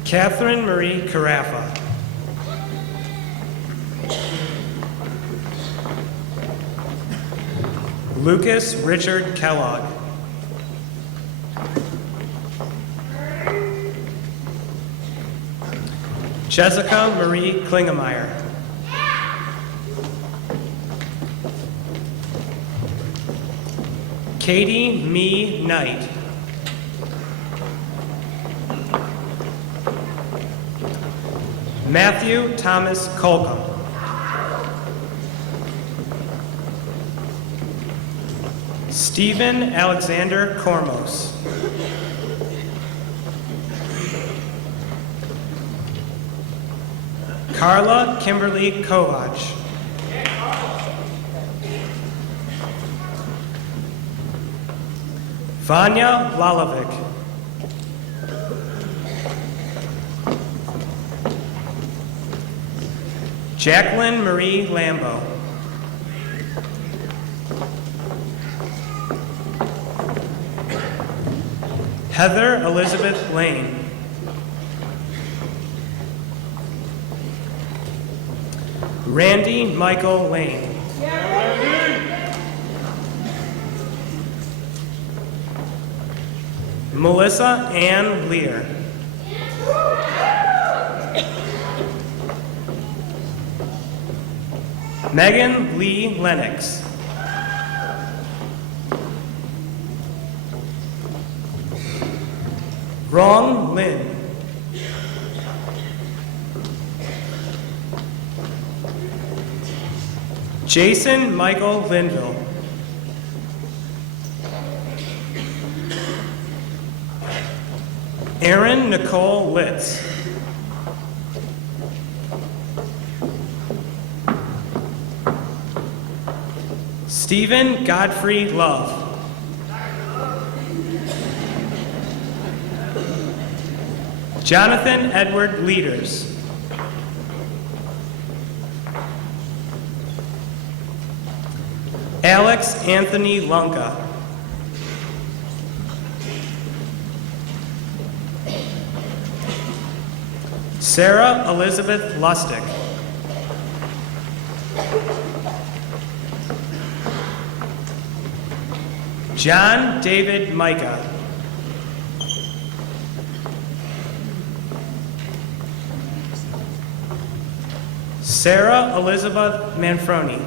Catherine Marie Carafa. Lucas Richard Kellogg. Jessica Marie Klingemeyer. Katie Mee Knight. Matthew Thomas Colcom. Stephen Alexander Kormos. Carla Kimberly Kovach. Vanya Lalovic. Jacqueline Marie Lambo. Heather Elizabeth Lane. Randy Michael Lane. Melissa Ann Lear. Megan Lee Lennox. Rong Lin. Jason Michael Linville. Erin Nicole Litz. Stephen Godfrey Love. Jonathan Edward Leaders. Alex Anthony Lunka. Sarah Elizabeth Lustig. John David Micah. Sarah Elizabeth Manfroni.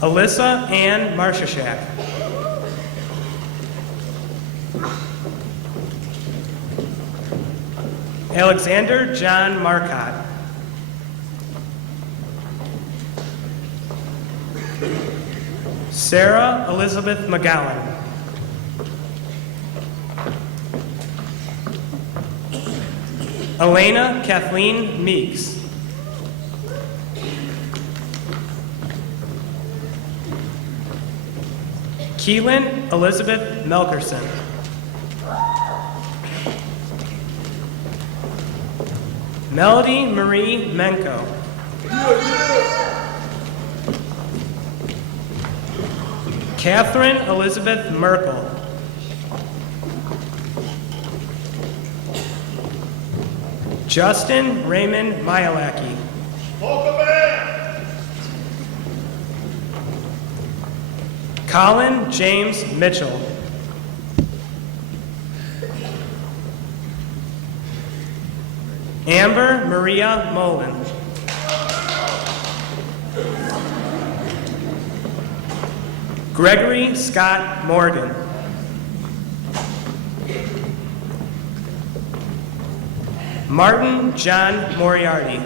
Alyssa Ann Marshashak. Alexander John Marcotte. Sarah Elizabeth McGowan. Elena Kathleen Meeks. Keelan Elizabeth Melkerson. Melody Marie Menko. Catherine Elizabeth Merkel. Justin Raymond Myalaki. Colin James Mitchell. Amber Maria Mullen. Gregory Scott Morgan. Martin John Moriarty.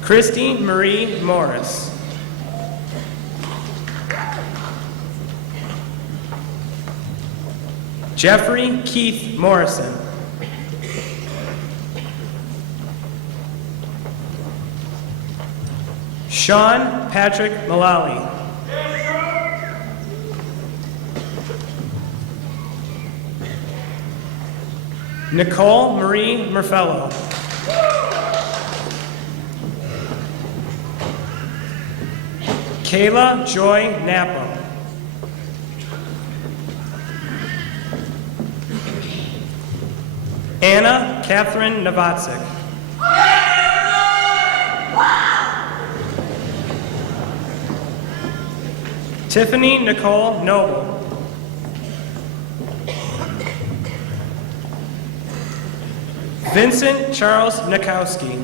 Christy Marie Morris. Jeffrey Keith Morrison. Sean Patrick Mullally. Nicole Marie Murfello. Kayla Joy Napa. Anna Catherine Novatsik. Tiffany Nicole Noble. Vincent Charles Nikowski.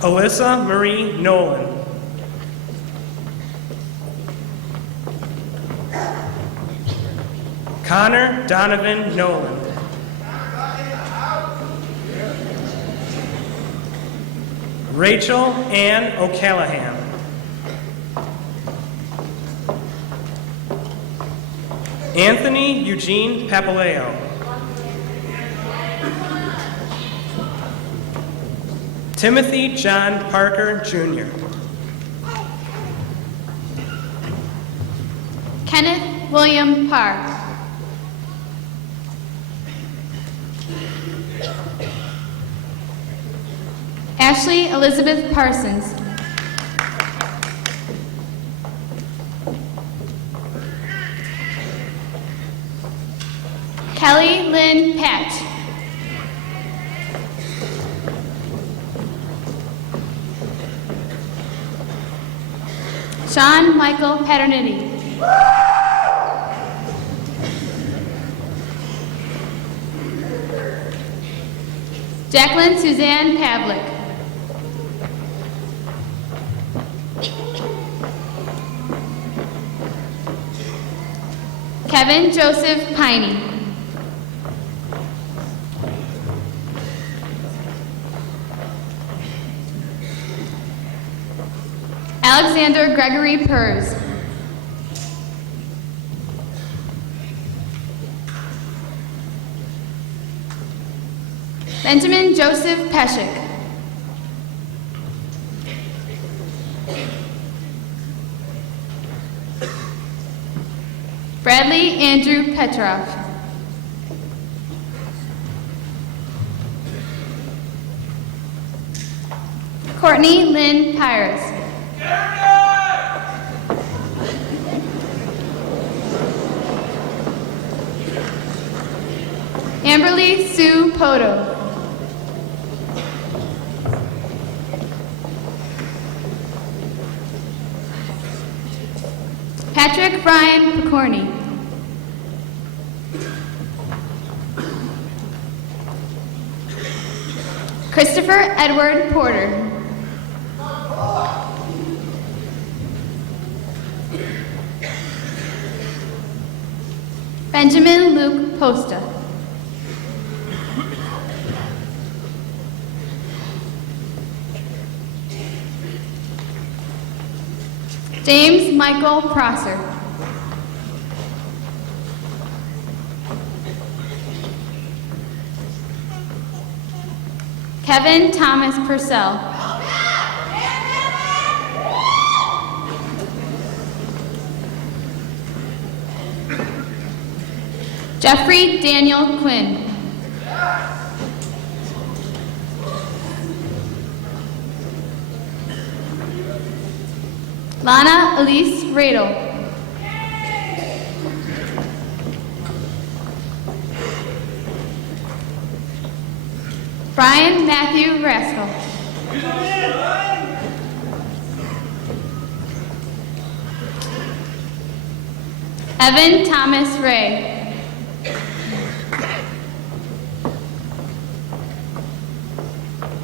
Alyssa Marie Nolan. Connor Donovan Nolan. Rachel Ann O'Callahan. Anthony Eugene Papaleo. Timothy John Parker, Jr. Kenneth William Parr. Ashley Elizabeth Parsons. Kelly Lynn Patch. Sean Michael Paternity. Jacqueline Suzanne Pavlik. Kevin Joseph Piney. Alexander Gregory Purs. Benjamin Joseph Peshek. Bradley Andrew Petrov. Courtney Lynn Pires. Amberly Sue Poto. Patrick Brian Picorni. Christopher Edward Porter. Benjamin Luke Posta. James Michael Prosser. Kevin Thomas Purcell. Jeffrey Daniel Quinn. Lana Elise Radel. Brian Matthew Rascal. Evan Thomas Ray.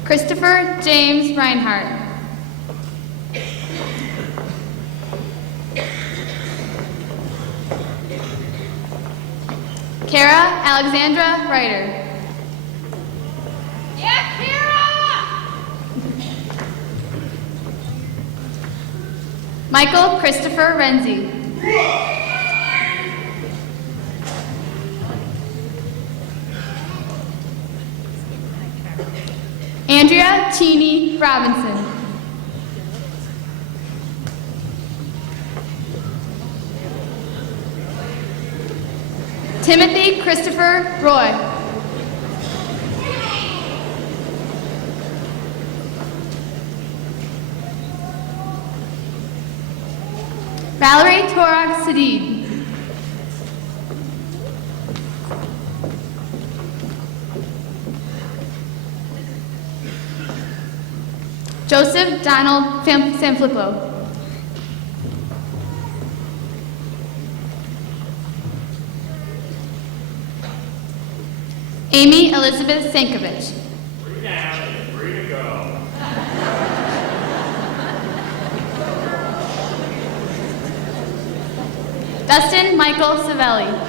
Christopher James Reinhardt. Kara Alexandra Ryder. Michael Christopher Renzi. Andrea Cheney Robinson. Timothy Christopher Roy. Valerie Torak Sadid. Joseph Donald Sanfilippo. Amy Elizabeth Sankovich. Free now and free to go. Dustin Michael Savelli.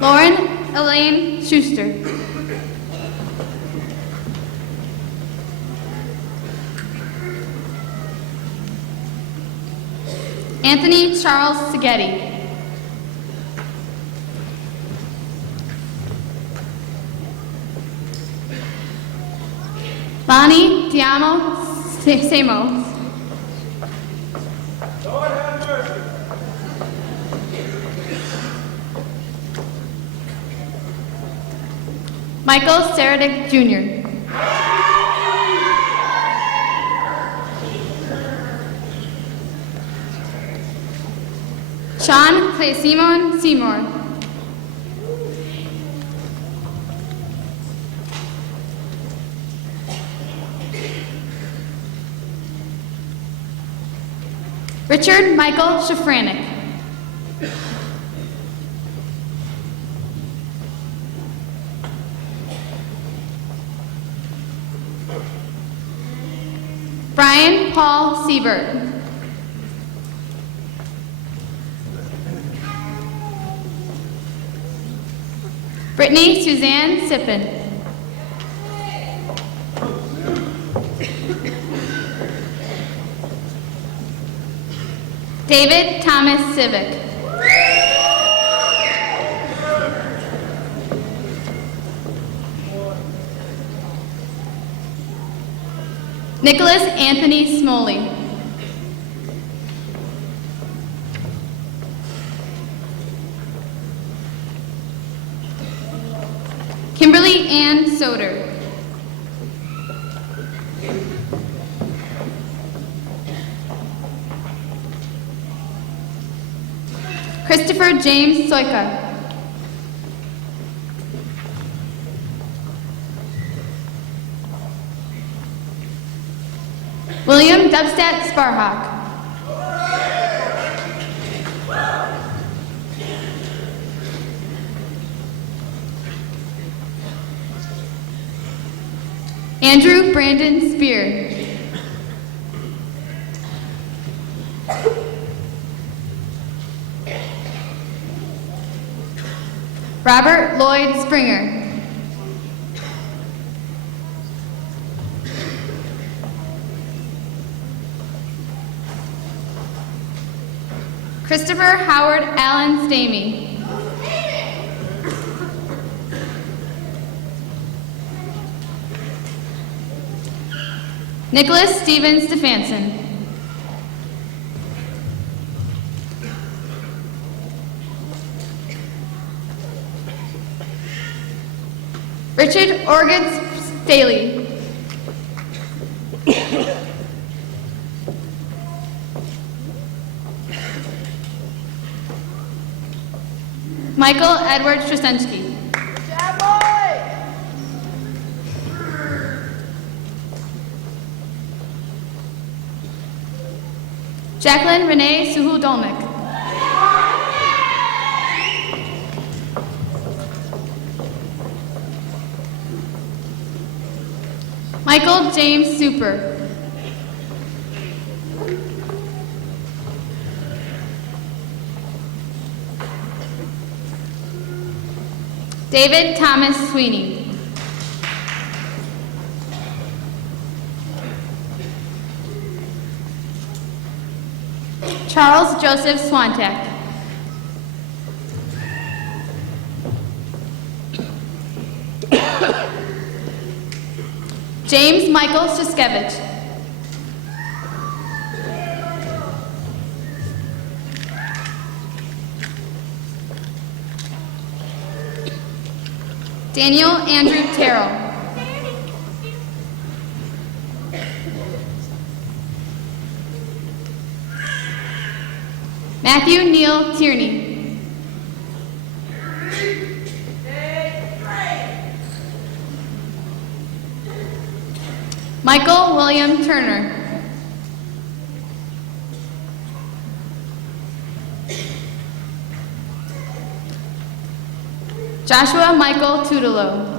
Lauren Elaine Schuster. Anthony Charles Seghetti. Lonnie Diamo Samo. Lord have mercy. Michael Saradic Jr. Sean Clay Simon Seymour. Richard Michael Shafranek. Brian Paul Siebert. Brittany Suzanne Sippen. David Thomas Civic. Nicholas Anthony Smoley. Kimberly Ann Soder. Christopher James Soika. William Dubstat Sparhawk. Andrew Brandon Spear. Robert Lloyd Springer. Christopher Howard Allen Stamey. Nicholas Stephen Stefanson. Richard Organs Staley. Michael Edward Strasensky. Jacqueline Renee Suhu-Dolnick. Michael James Super. David Thomas Sweeney. Charles Joseph Swantek. James Michael Shiskevich. Daniel Andrew Terrell. Matthew Neal Tierney. Michael William Turner. Joshua Michael Tudelo.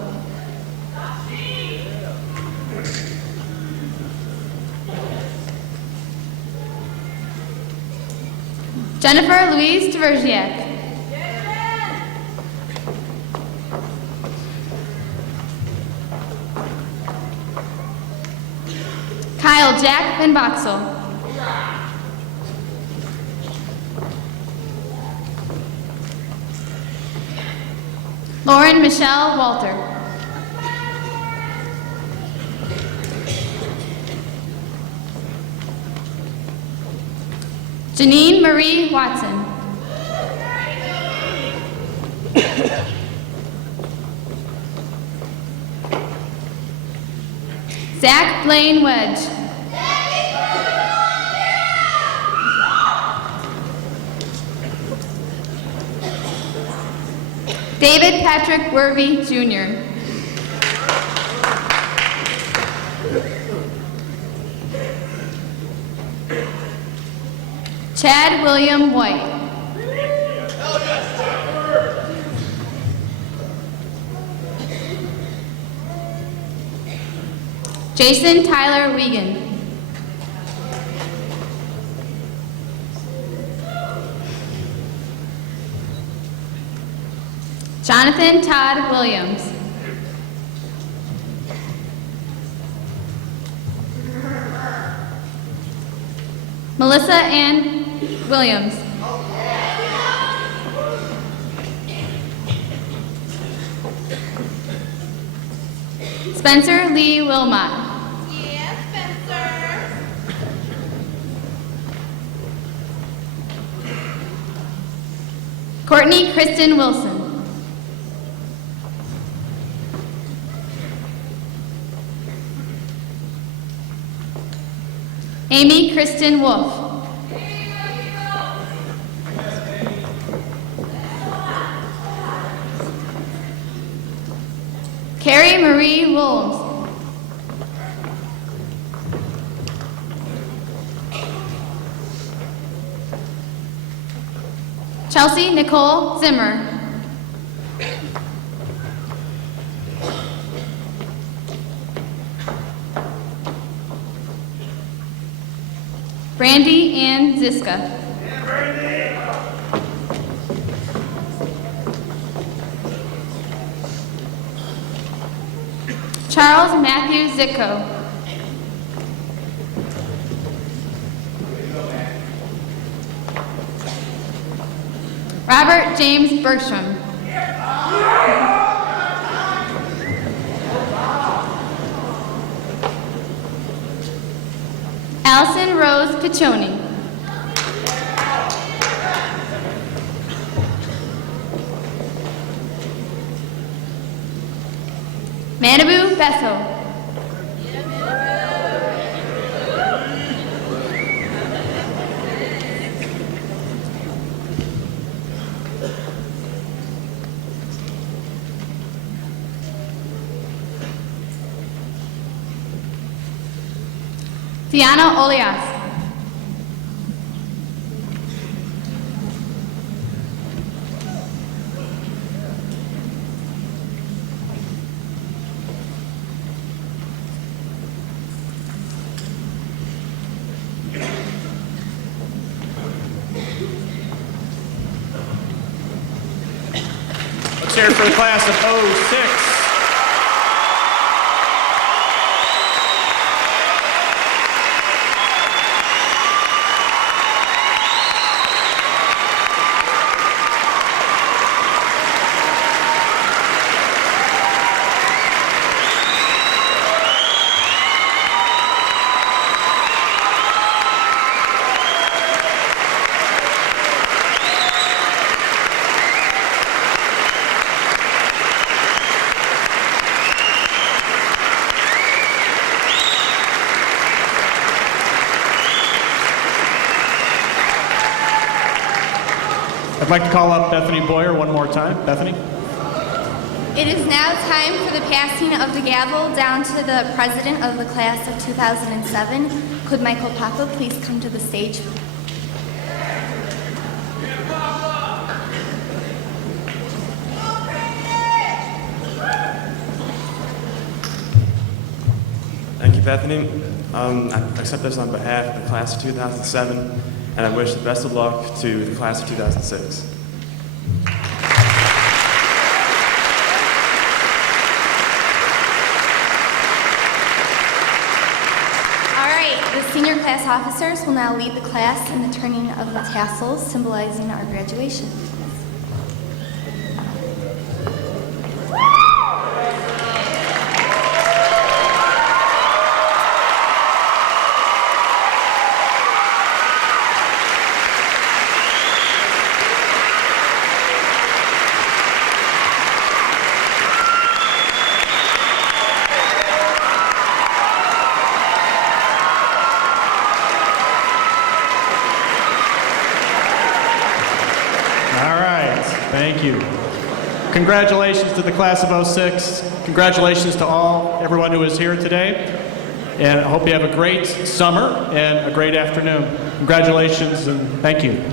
Jennifer Louise Tverziak. Kyle Jack Van Boxel. Lauren Michelle Walter. Janine Marie Watson. Zach Blaine Wedge. David Patrick Wervey, Jr. Chad William White. Jason Tyler Wiegand. Jonathan Todd Williams. Melissa Ann Williams. Spencer Lee Wilmot. Courtney Kristen Wilson. Amy Kristen Wolf. Carrie Marie Williams. Chelsea Nicole Zimmer. Brandy Ann Ziska. Charles Matthew Zitko. Robert James Bergstrom. Allison Rose Piccioni. Manabu Besso. Diana Olias. Let's hear it for the class of 06. I'd like to call up Bethany Boyer one more time. Bethany? It is now time for the passing of the gavel down to the president of the class of 2007. Could Michael Papa please come to the stage? Thank you, Bethany. I accept this on behalf of the class of 2007, and I wish the best of luck to the class of 2006. All right, the senior class officers will now lead the class in the turning of the tassels, symbolizing our graduation. Thank you. Congratulations to the class of '06. Congratulations to everyone who is here today. And I hope you have a great summer and a great afternoon. Congratulations and thank you.